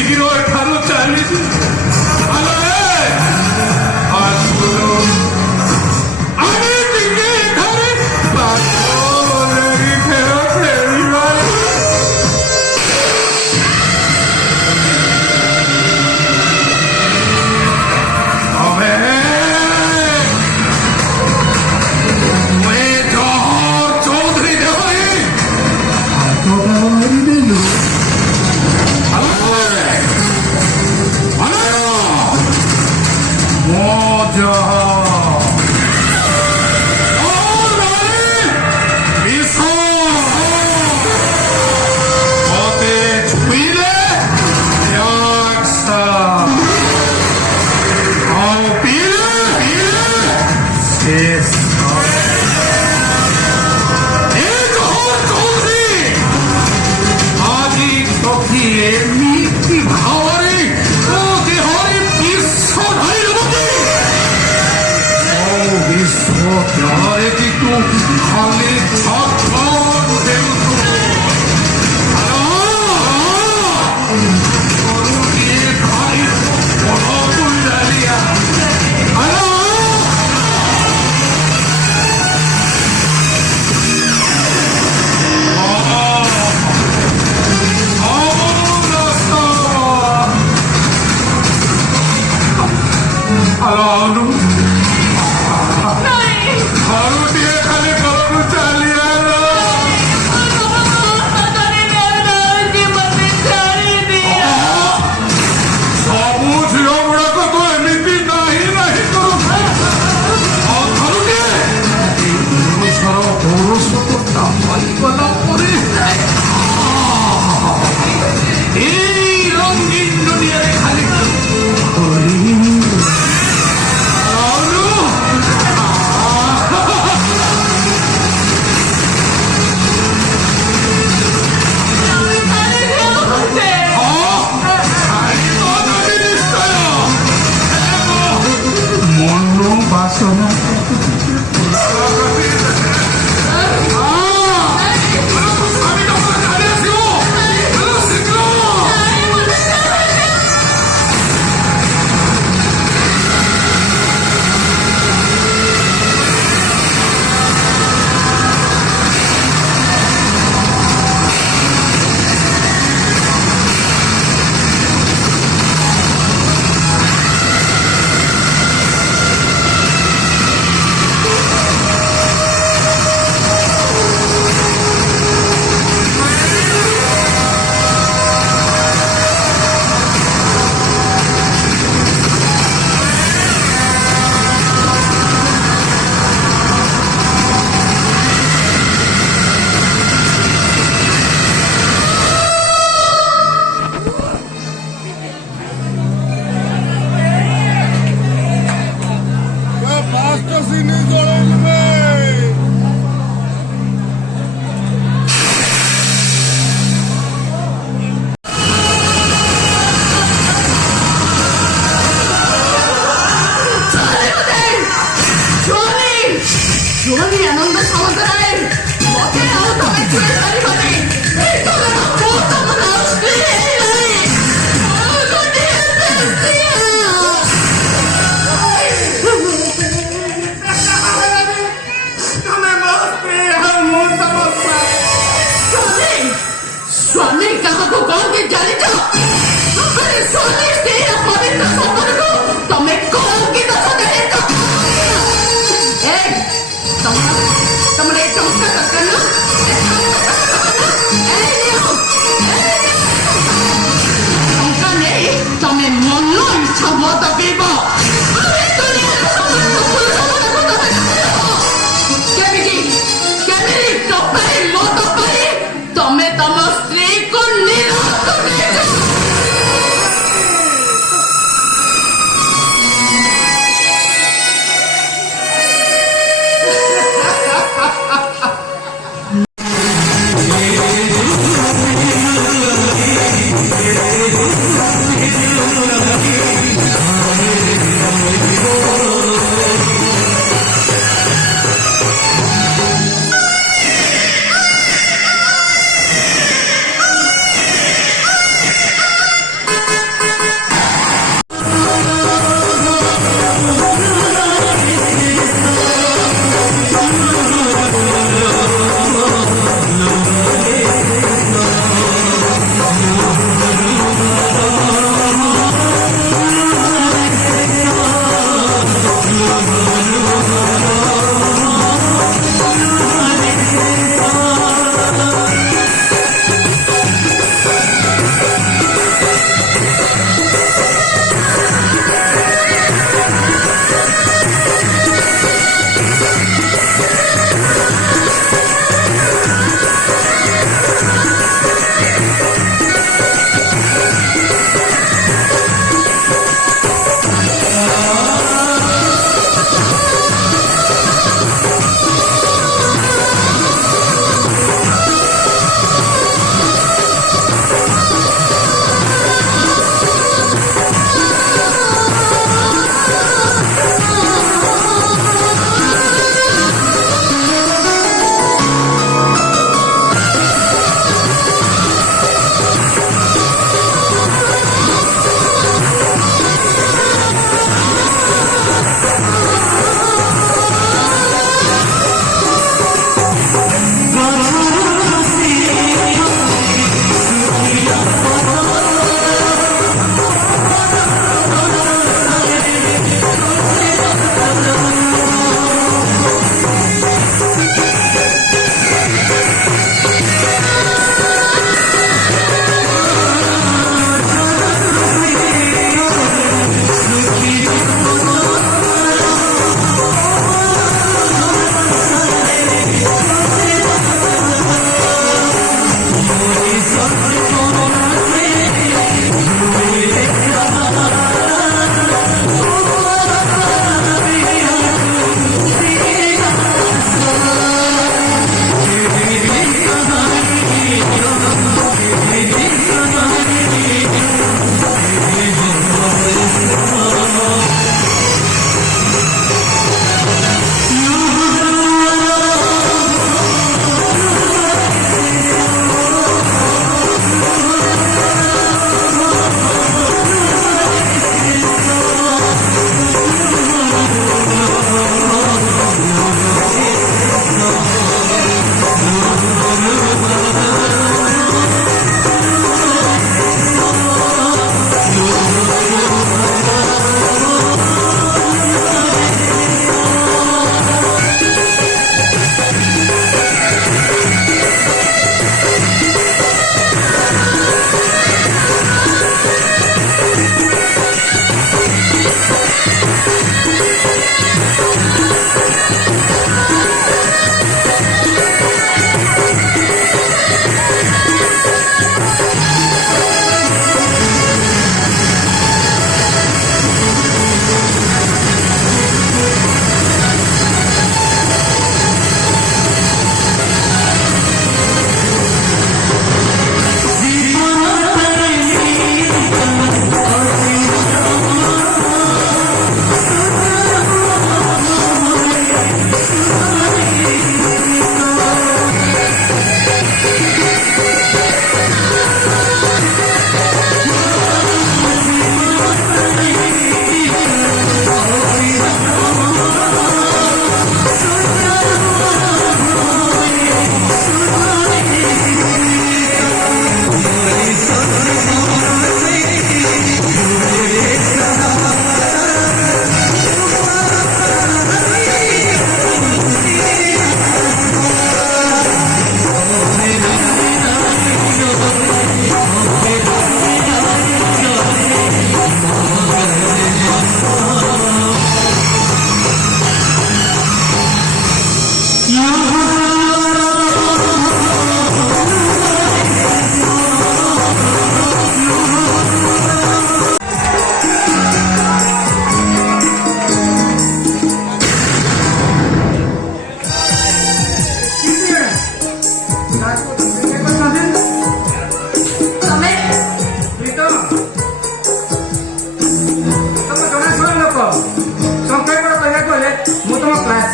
ଶୀଘ୍ର ଏଠାରୁ ଚାଲିଛି। ଆମେ ଟିକେ ଏଠାରେ ଖେଳ ଖେଳିବା।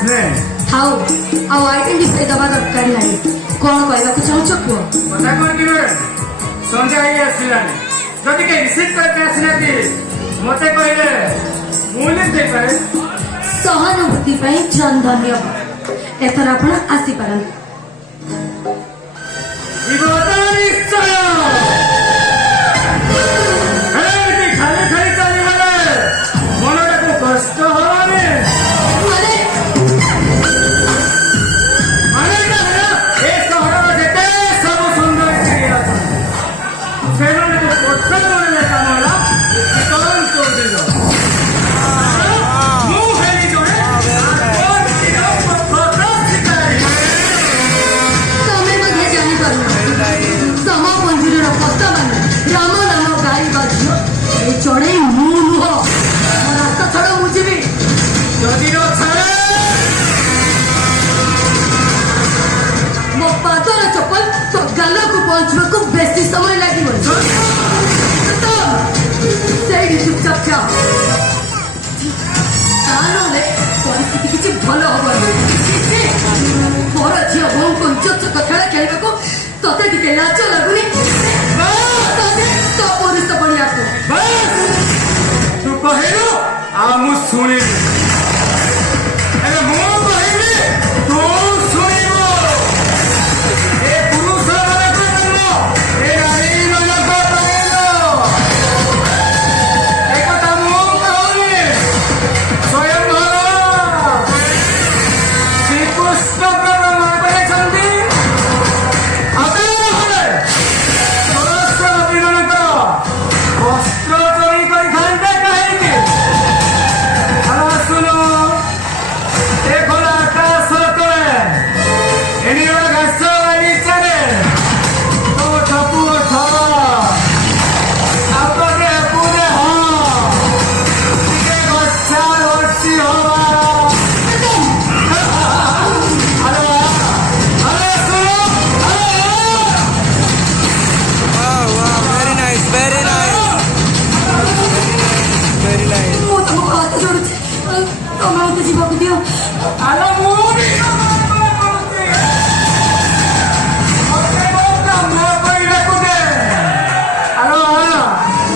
તમે हाउ ଆଉ ଆଇଡେଣ୍ଟିଫାଇ ଦେବା ଦରକାର ନାହିଁ କଣ କହିବାକୁ ଚାହୁଁଛ କୁହ ସନ୍ଧ୍ୟା ହେଇ ଆସିଲାଣି ଯଦି କେହି ରିସିଭ୍ କରିକି ଆସିନାହାନ୍ତି ମତେ କହିଲେ ମୁଁ ଲିଫ୍ଟ ଦେଇପାରେ। ସହାନୁଭୂତି ପାଇଁ ଜନ ଧନ୍ୟବାଦ ଏଥର ଆପଣ ଆସିପାରନ୍ତି ବିପଦ ନିଶ୍ଚୟ। ଏମିତି ଖାଲି ଖାଲି ଚାଲିଗଲେ ମନଟାକୁ କଷ୍ଟ ହବନି। ମାନେ ଏ ସହରର ଯେତେ ସବୁ ସୁନ୍ଦର ସ୍ତ୍ରୀ ଅଛନ୍ତି ସେମାନଙ୍କୁ କଥା କହିଲେ କାମ ହେଲା କଣ କରିବ। ମୁଁ ହେଲି ଜଣେ ତମେ ମଧ୍ୟ ଜାଣିପାରୁନ ତମ ମନ୍ଦିରର ପତାମାନେ ରାମ ନାମ ଗାଇବା ଝିଅ ଏ ଚଢ଼େଇ ମୁଁ ନୁହଁ ମୋ ରାସ୍ତା ଛାଡ଼ ମୁଁ ଯିବି ଯଦି ନ ଛାଡ଼େ ମୋ ପାଦର ଚପଲ ତୋ ଗାଲକୁ ପହଞ୍ଚିବାକୁ ବେଶୀ ସମୟ ଲାଗିବନି ସେଇଠି ଚୁପଚାପ ଥାଅ ତା ନହେଲେ ପରିସ୍ଥିତି କିଛି ଭଲ ହବନି ମୋର ଝିଅ ବୋଉଙ୍କୁ ଇଜ୍ଜତ କଥାଟା ଖେଳିବାକୁ ତତେ ଟିକେ ଲାଜ ଲାଗୁନି ତୋ ପୁରୁଷ ବଣିଆକୁ ତୁ କହିଲୁ ଆଉ ମୁଁ ଶୁଣିବି। ହେଲେ ମୁଁ କହିବି ତୁ ଶୁଣିବୁ। ଏ ପୁରୁଷ ମାନଙ୍କ ଜନ୍ମ ଏ ନାରୀ ମାନଙ୍କ ପାଇଲ। ଏ କଥା ମୁଁ କହୁନି ସ୍ୱୟଂ ଭଗବାନ ଶ୍ରୀକୃଷ୍ଣ ପ୍ରମାଣ କରିଛନ୍ତି। ବସ୍ତ୍ର ଚୋରି କରିଥାନ୍ତେ କାହିଁକି? ଶୁଣ ଏ ଖୋଲା ଆକାଶ ତଳେ ଏଣିର ଘାସ ନିଚାରେ ତୋ ଠପୁ ଠପ ଆପକେ ପୁରେ ହ ଟିକେ ଘଷା ଘଷି ହବା। ହ୍ୟାଲୋ ହ୍ୟାଲୋ ଶୁଣ Wow, wow, very nice, very nice. Very nice. ମୁଁ ତମକୁ ହାତ ଯୋଡୁଛି ତମେ ମତେ ଯିବାକୁ ଦିଅ ହ୍ୟାଲୋ ମୁଁ ବି କରୁଛି ମତେ ମୋ କହିବାକୁ ଦେ। ହ୍ୟାଲୋ ହ୍ୟାଲୋ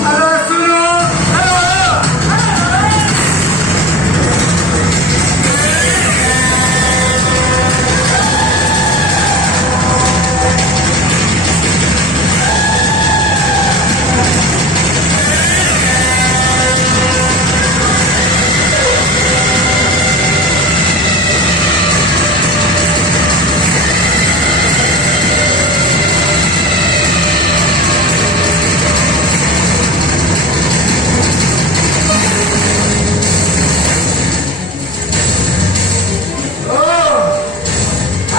ହ୍ୟାଲୋ ଶୁଣ ହ୍ୟାଲୋ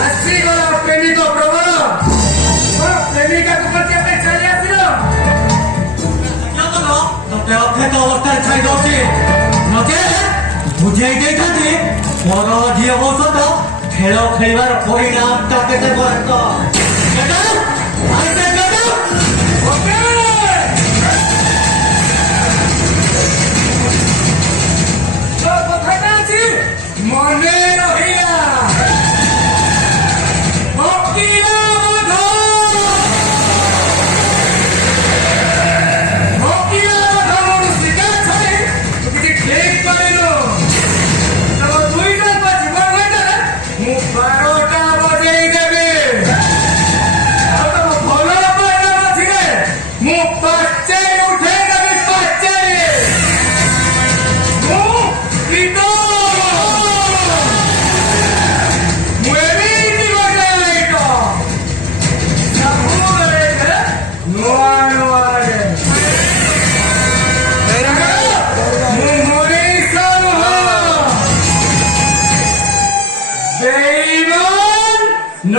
ଆସିଗଲା ପ୍ରେମିକ ପ୍ରବଳ ମୋର ପ୍ରେମିକାକୁ ପଚିବା ପାଇଁ ଚାଲି ଆସିଲ। ତତେ ଅକ୍ଷତ ଅବସ୍ଥାରେ ଛାଡ଼ି ଦଉଛି ନଚେତ ବୁଝେଇ ଦେଇଥାନ୍ତି ମୋର ଝିଅ ମୋ ସହିତ ଖେଳ ଖେଳିବାର ପରିଣାମଟା କେତେ କଷ୍ଟ। ଓକେ ତୋ କଥାଟା ଅଛି ମନେ ରହିଲା। ଭକ୍ତିର ବୋଧ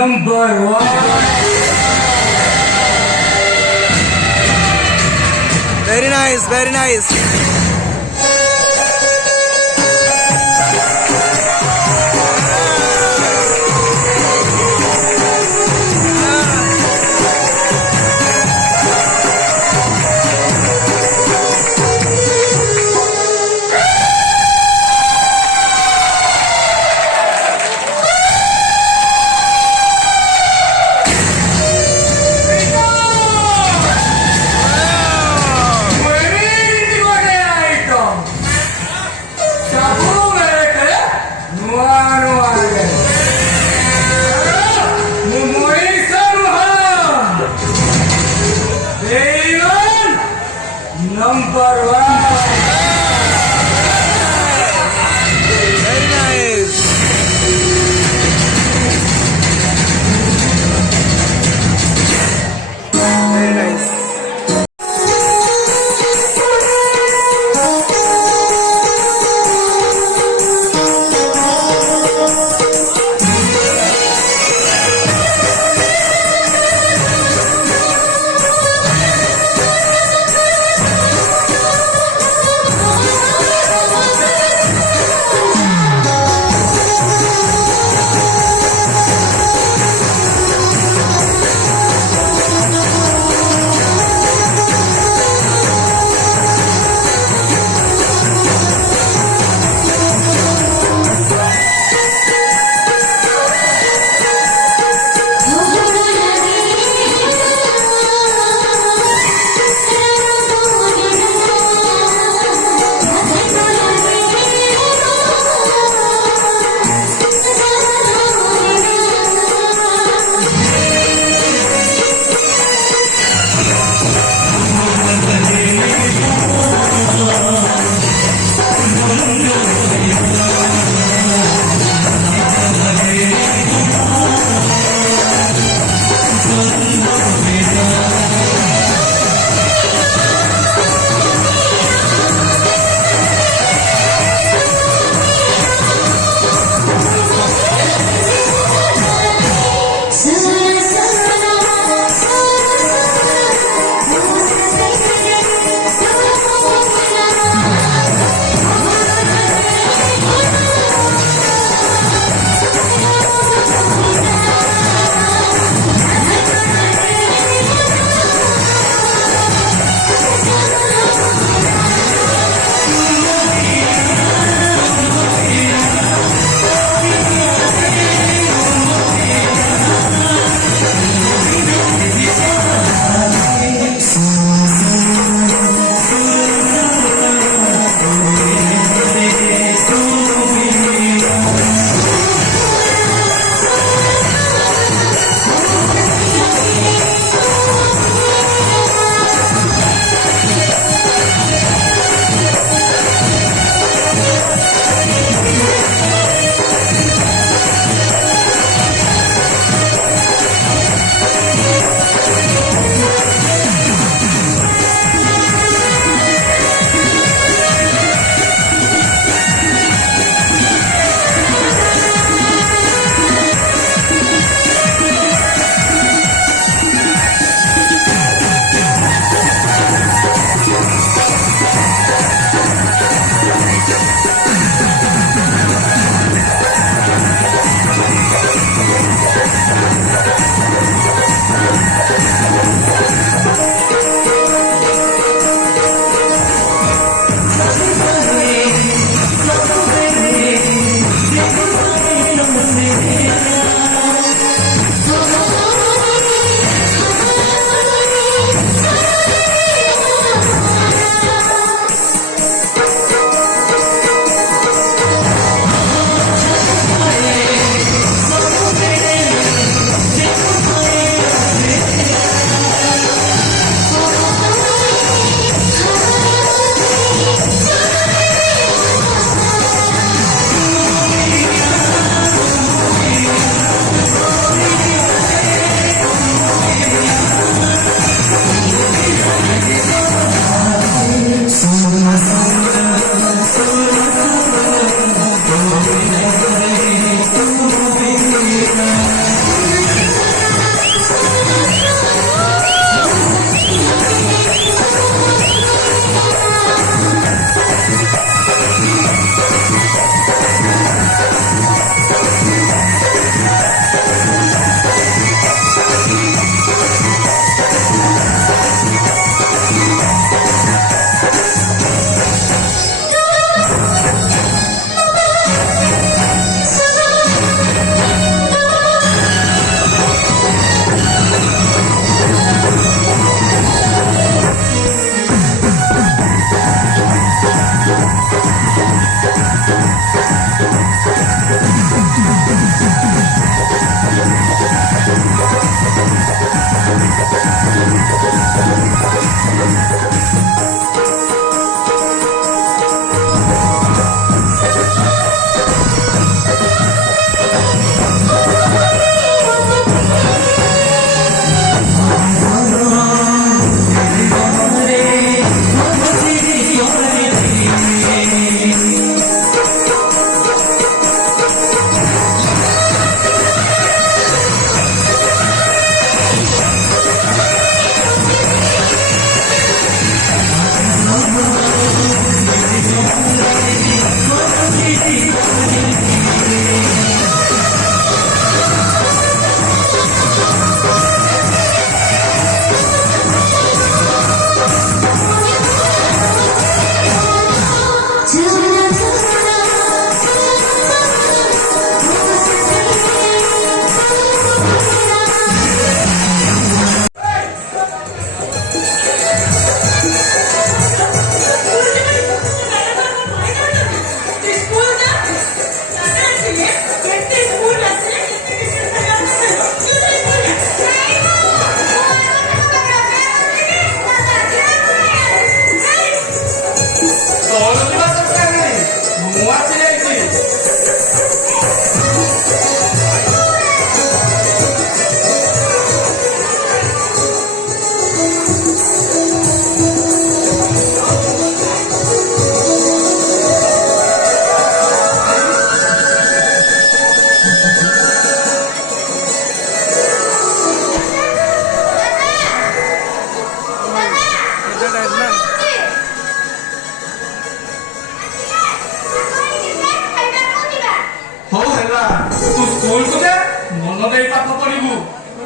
Number 1. Very nice, very nice. Number 1. Very nice. Very nice.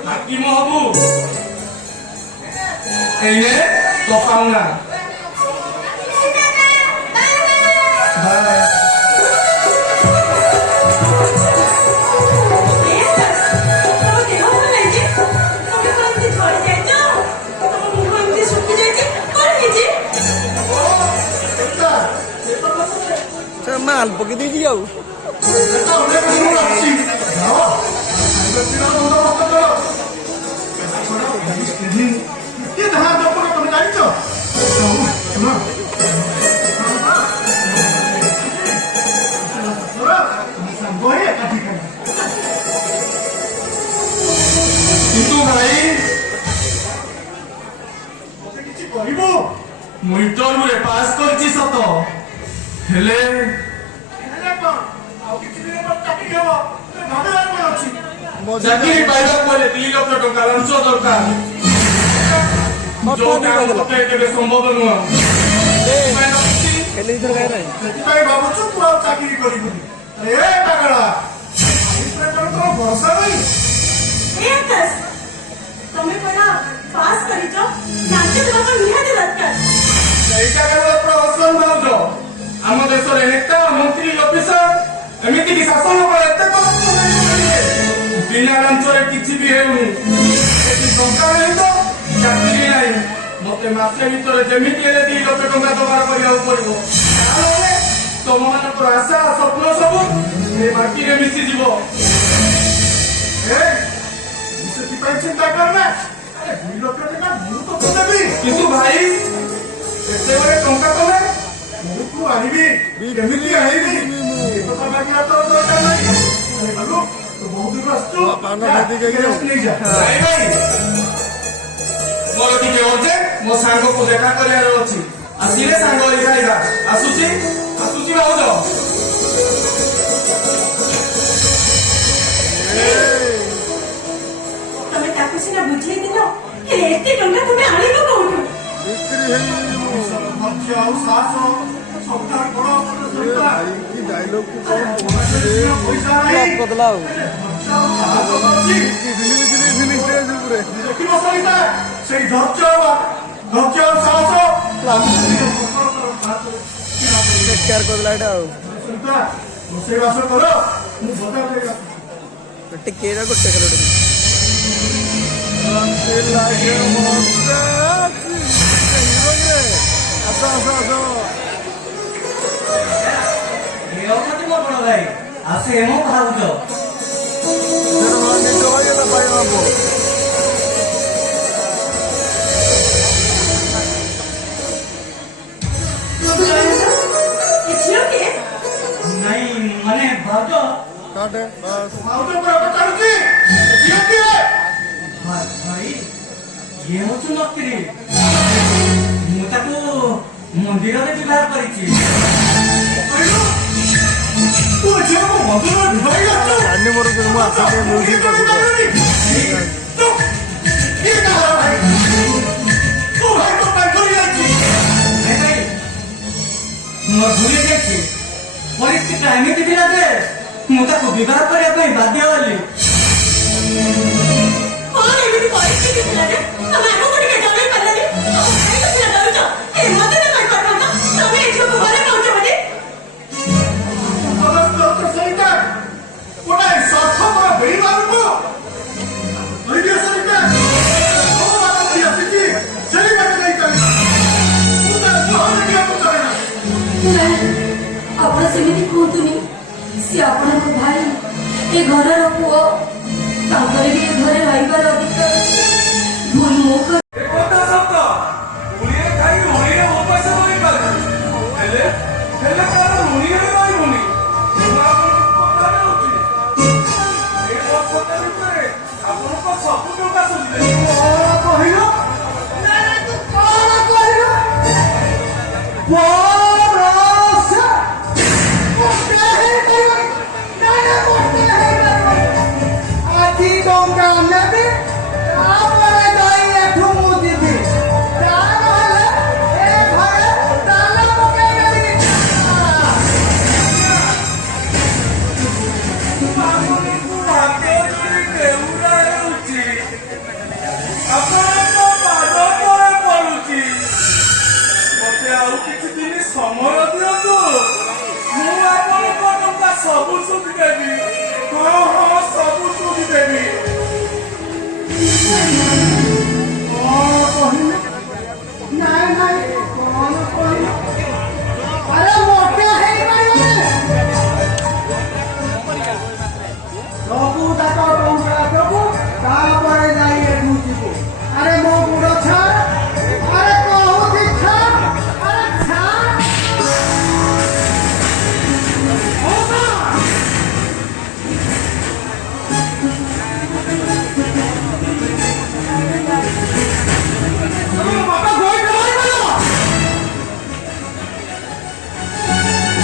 হাকিম হবু এইনে তো পাও না মাল পকে দিয়ে দিও কিন্তু ভাই মুই তোর পাস করছি সত হেলে চাকরি পাইবা বলে 2 লক্ষ টଙ୍କା লাঞ্চ দরকার ଯୋଉ କାମ ତତେ କେବେ ସମ୍ଭବ ନୁହଁ খেলে দিতে গায় নাই ସେଥିପାଇଁ ଭାବୁଛୁ ତୁ ଆଉ ଚାକିରି କରିବୁନି ଏ ପାଗଳା ଭରସା ନାହିଁ ତମେ ପରା ପାସ୍ କରିଛ ନାଚ ଦେବା ନିହାତି ଦରକାର ସେଇଟା କେବଳ ପ୍ରହସନ ଭାଉଜ ଆମ ଦେଶରେ ନେତା ମନ୍ତ୍ରୀ ଅଫିସର ଏମିତି କି ଶାସନ କଲେ ଏତେ ବିନା ଲାଞ୍ଚରେ କିଛି ବି ହେଉନି ଏଠି ଟଙ୍କା ନାହିଁ ତ ଚାକିରି ନାହିଁ ମତେ ମାସେ ଭିତରେ ଯେମିତି ହେଲେ 2 ଲକ୍ଷ ଟଙ୍କା ଦବାର କରିବାକୁ ପଡିବ ତାହେଲେ ତମମାନଙ୍କର ଆଶା ସ୍ୱପ୍ନ ସବୁ ଏ ମାଟିରେ ମିଶିଯିବ ସେଥିପାଇଁ ଚିନ୍ତା କରନା 2 ଲକ୍ଷ ଟଙ୍କା ମୁଁ ତତେ ଦେବି କିନ୍ତୁ ଭାଇ ଏତେବେଳେ ଟଙ୍କା କଲେ ମୁଁ ତୁ ଆଣିବି କେମିତି ଆଣିବି ଏକଥା ଭାବିବା ତୋର ଦରକାର ନାହିଁ ବାବୁ ତୁ ବହୁତ ଦୂର ଆସିଛୁ ନେଇଯା ଭାଇ ଭାଇ ମୋର ଟିକେ ଅର୍ଜେଣ୍ଟ ମୋ ସାଙ୍ଗକୁ ଦେଖା କରିବାର ଅଛି ଆସିଲେ ସାଙ୍ଗ ହେଇ ଖାଇବା ଆସୁଛି ଭାଉଜ ତମେ ତାକୁ ସିନା ବୁଝେଇଥିଲ ହେଲେ ଏତେ ଟଙ୍କା ତମେ ଆଣିବ କୋଉଠୁ ଧୈର୍ଯ୍ୟ ଆଉ ସାହସ ସବୁଠାରୁ ବଡ ପଇସା ନାହିଁ বদলা ଆଉ ଦେଖିବ ସରିତା ସେଇ ଧୈର୍ଯ୍ୟ ଆଉ ସାହସ କେୟାର କରିଦେଲା ଏଇଟା ଆଉ ସରିତା ରୋଷେଇବାସ କର ମୁଁ ବଜାର ଦେଇ ଟିକେ ଗୋଟେ ଖେଳ ଆସ ଆସ ଆସ ଅଛନ୍ତି ମୋ ବଡ ଭାଇ ଆଉ ସେ ମୋ ଭାଉଜ ନାଇଁ ମାନେ ଭାଉଜ କାଟେ ବାସ୍ ଭାଉଜ ପରା ପଚାରୁଛି ଝିଅ କିଏ ଭାଇ ଇଏ ହଉଛି ମନ୍ତ୍ରୀ ମୁଁ ତାକୁ ମନ୍ଦିରରେ ବିବାହ କରିଛି ତୁ ଝିଅକୁ ମନ୍ଦିରରେ ବିବାହ କରିଛୁ ଜାଣି ମୋର ମୁଁ ଆସିଲେ ମ୍ୟୁଜିକ୍ ଭୁଲି ଯାଇଛି ପରିସ୍ଥିତି ଏମିତି ଥିଲା ଯେ ମୁଁ ତାକୁ ବିବାହ କରିବା ପାଇଁ ବାଧ୍ୟ ହେଲି କଣ ଏମିତି ପରିସ୍ଥିତି ଥିଲା ଯେ ତମେ ଆମକୁ ଟିକେ ଜଣେଇ ପାରିଲାନି ମତେ ତ କହିପାରିଥାନ୍ତ ତମେ ଏ ଝିଅକୁ ଘରେ ପହଞ୍ଚ ବୋଲି ସରିତା ଗୋଟାଏ ସ୍ୱାର୍ଥପର ବେଇମାନଙ୍କୁ ସରିତା ଆସିଛି ସେଇ ବାଟ ଦେଇ ଚାଲିଛି ମୁଁ ତାର ଗ୍ରହଣ କରିବାକୁ ଚାହେଁ ନା ଆପଣ ସେମିତି କୁହନ୍ତୁନି ସେ ଆପଣଙ୍କ ଭାଇ ଏ ଘରର ପୁଅ ତାଙ୍କର ବି ଏ ଘରେ ରହିବାର ଅଧିକାର ଅଛି ଭୁଲ ମୋ ଏକଥା ସତ ଉଳିଏ ଖାଇ ଉଳିଏ ମୋ ପଇସା ରହିପାରେ ହେଲେ ତାର ଋଣୀରେ ରହିବୁନି କଥା ହେଉଛି ଏ ବର୍ଷଟା ଭିତରେ ଆପଣଙ୍କ ସବୁ ଟଙ୍କା ସୁଝିଲେ କଣ କହିଲ କଣ କହିଲ ଆଜି ଟଙ୍କା ନେବି ଆପଣଙ୍କ ପାଦ ତଳେ ପଡୁଛି ମତେ ଆଉ କିଛି ଦିନ ସମୟ ଦିଅନ୍ତୁ ମୁଁ ଆପଣଙ୍କ ଟଙ୍କା ସବୁ ସୁଝିଦେବି ହଁ ହଁ ସବୁ ସୁଝିଦେବି କଣ କହିଲ ନାଇଁ ନାଇଁ କଣ କହିଲ ଆରେ ମୋଟେ ହେଇପାରିବନି ସବୁ ତାକ ଟଙ୍କା ଦେବୁ ତାପରେ ଯାଇ ଏଠୁ ଯିବୁ ଆରେ ମୋ ଗୁଡ଼ ଛାଡ ଆରେ କହୁଛି ଛାଡ ଆରେ ଛାଡ ହଉନା ବାପା ଗୋଇଠା ମାରିବ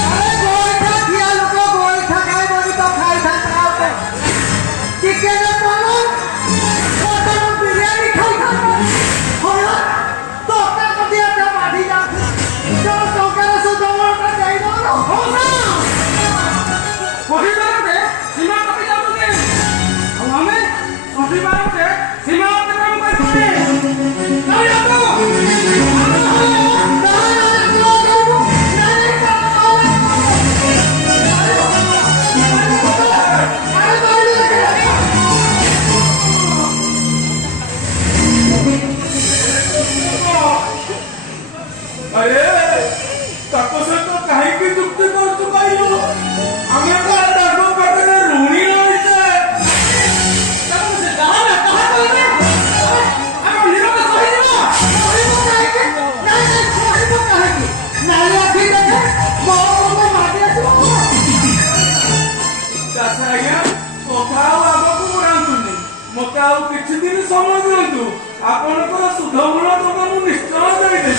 ଆରେ ଗୋଇଠା ଖିଆ ଲୋକ ଗୋଇଠା ଖାଇବନି ତ ଖାଇଥାନ୍ତା ଚିକେନ କଣ ମଟନ ବିରିୟାନୀ ଖାଇଥାନ୍ତା ହଲା ତୋଟା କଦିଆ ତା ବାଢି ଯାଉଛି ତୋ ଟଙ୍କାର ସୁଧମଟା ଦେଇ ଦଉନ ହଉନା କହିବାରେ ସୀମା କପି ଯାଉଛନ୍ତି ଆଉ ଆମେ କହିବାରେ ସୀମା ଅତିକ୍ରମ କରିପାରେ ନାଇଁ ଆରେ ତାଙ୍କ ସହିତ କାହିଁକି ଯୁକ୍ତି କରୁଛୁ କହିଲୁ ଆମେ ତ ତାଙ୍କ ପାଖରେ ଋଣୀ ରହିଛେ ଚାଷା ଆଜ୍ଞା କଥା ଆଉ ଆଗକୁ ବଢାନ୍ତୁନି ମତେ ଆଉ କିଛି ଦିନ ସମୟ ଦିଅନ୍ତୁ ଆପଣଙ୍କର ସୁଧ ମୂଳ ଟଙ୍କା ମୁଁ ନିଶ୍ଚୟ ଦେଇଦେବି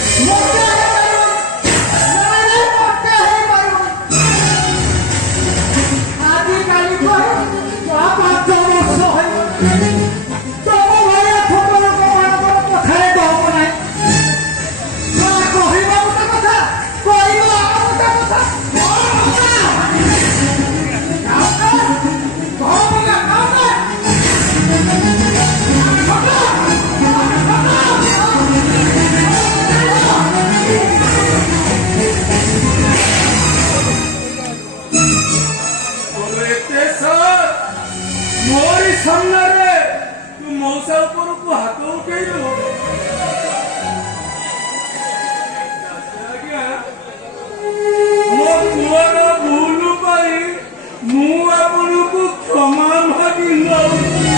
ମୋରି ସାମ୍ନାରେ ତୁ ମଉସା ଉପରକୁ ହାତ ଉଠେଇଲୁ ଆଜ୍ଞା ମୋ ପୁଅର ଭୁଲ ପାଇଁ ମୁଁ ଆପଣଙ୍କୁ କ୍ଷମା ମାଗି ନଉଛି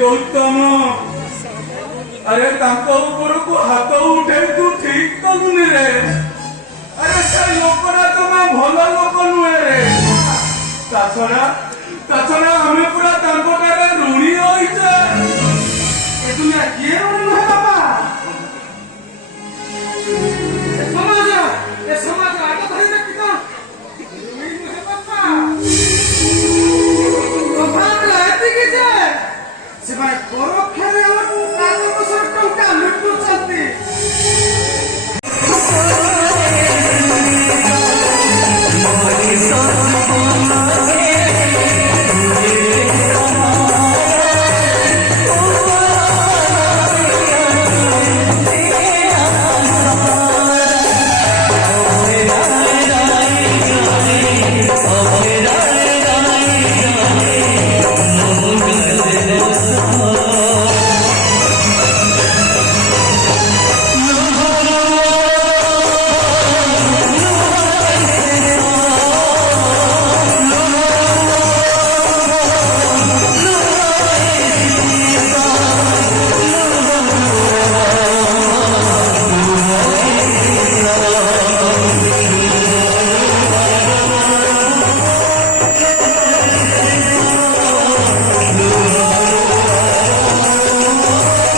ଗୌତମ ଆରେ ତାଙ୍କ ଉପରକୁ ହାତ ଉଠେଇ ତୁ ଠିକ କଲୁନି ରେ ଆରେ ସେ ଲୋକଟା ଜମା ଭଲ ଲୋକ ନୁହେଁ ରେ ତାଛଡା ଆମେ ପୁରା ତାଙ୍କଠାରେ ଋଣୀ ହୋଇଛେ ଏ ଦୁନିଆ କିଏ ଋଣୀ ନୁହେଁ ବାପା ଏ ସମାଜ ଆଗ ଧରି ଦେଖି ତ ଋଣୀ ନୁହେଁ ବାପା କଥା ଏତିକି ଯେ ସେମାନେ ପରୋକ୍ଷରେ ରାଜକୋଷର ଟଙ୍କା ଲୁଟୁଛନ୍ତି Oh